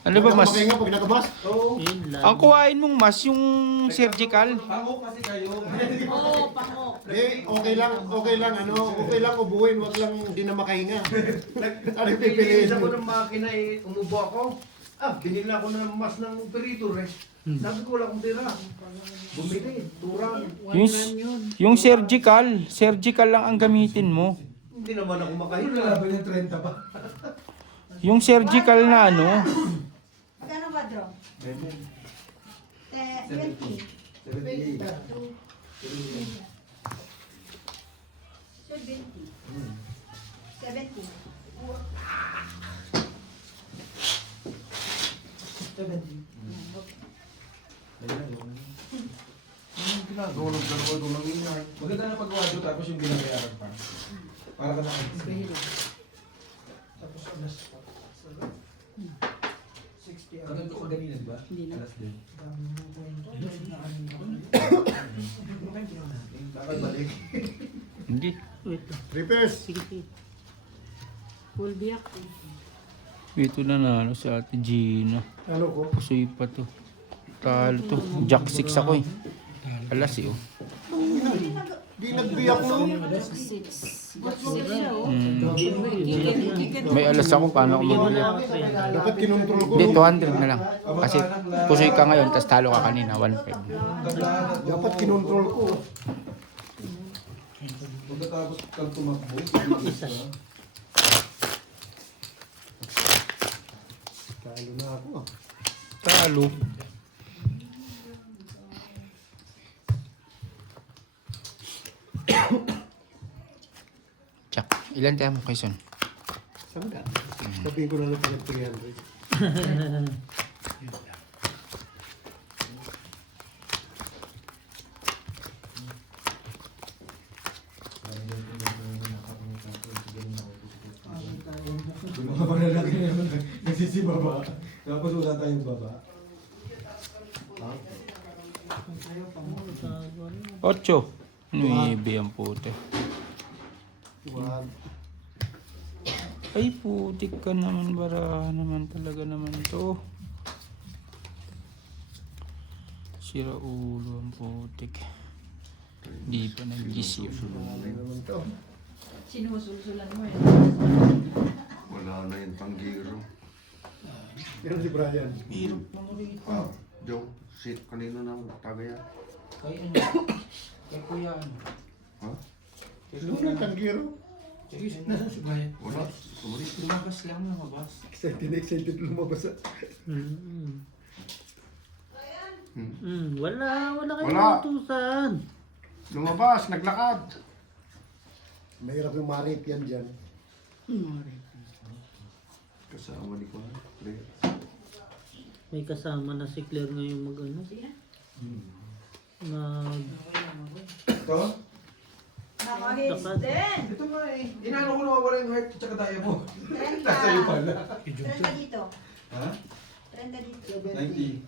Ano ba mas? Makahinga pag nakamas. Oo. Yun lang. Ang kuhain mong mas yung surgical. Ako kasi kayo. Oo, pango. Okay lang, okay lang ubuhin, wag lang hindi na makahinga. Ano yung pipiliin Pipiliin ako mo? ng makina eh, umubo ako. Binila ako ng mas ng operator eh. Sabi ko wala akong tira. Bumili, turang. Yung surgical lang ang gamitin mo. Hindi naman ako makahinga. Laban yung 30 pa. Yung surgical na ano, Magkano ba, Dro? 20. 78. So, 20. 70. Maganda na paggawa doon tapos yung binabayaran pa. Para ka nakakita. Tapos alas 60. Kaganda ko kanina, di ba? Hindi na. Alas din. Kakabalik. hindi. Wait lang. Repairs. Sige, sige. Full biyak. Ito na nalo sa Ate Gina. Ano ko? Pusoy pa to. Talo to. Jack 6 ako eh. Alas eh oh. Di nagbiyak no? 6. Siya, oh. Mm. Kikit. May alas ako, paano ako magbili? Dapat kinontrol ko. Hindi, no? 200 na lang. Kasi pusoy ka ngayon, tapos talo ka kanina, 1.5. Dapat kinontrol ko. Pagkatapos kang tumakbo, Talo na ako ah. Talo. Jack, ilan tayo mo, Quezon? Saan ka? Sabihin ko na lang pinag 300. yung mga malalaki naman nagsisibaba. Tapos wala tayong baba. 8. 9 ang puti. Wag. Ay, putik ka naman, barahan naman talaga naman to. Sira ulo ang putik. Di pa nag-gisip. Naman to. Sinusulsulan mo eh. Wala na yung panggiro. Yan si Brian. Hirap lang ulit. Ah, Joe, shit, kanino na tagaya? Kay ano? Kay kuya ano? Ha? Luna, tanggiro. Nasaan si Brian? Wala, sumalit. Lumabas lang, lumabas. Excited lumabas. Wala kayong Wala. utusan. Lumabas, naglakad. Mahirap yung marip yan dyan. Kasama ni ko, pre. May kasama na si Claire ngayon mag-ano. Mag... Ito? Nakahits din. Ito nga eh. Inaano ko nawawala yung heart at saka tayo mo. 30. Nasa iyo pala. 30 dito. Ha? 30 dito. 90.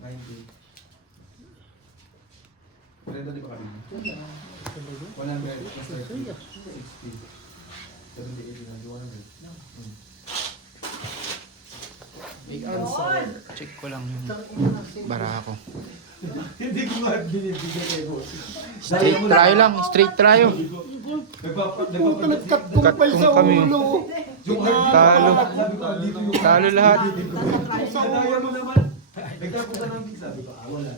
30 di ba kami? 100 plus 30. 60. 70, 80, 100. Big answer. Check ko lang yung bara ko. Hindi ko nga binibigyan kayo, boss. Straight try lang, straight try. Puta, nagkat Cut kumpay kung sa kami. ulo. Talo. Talo lahat. Nagtapos ka ng big, sabi ko, wala.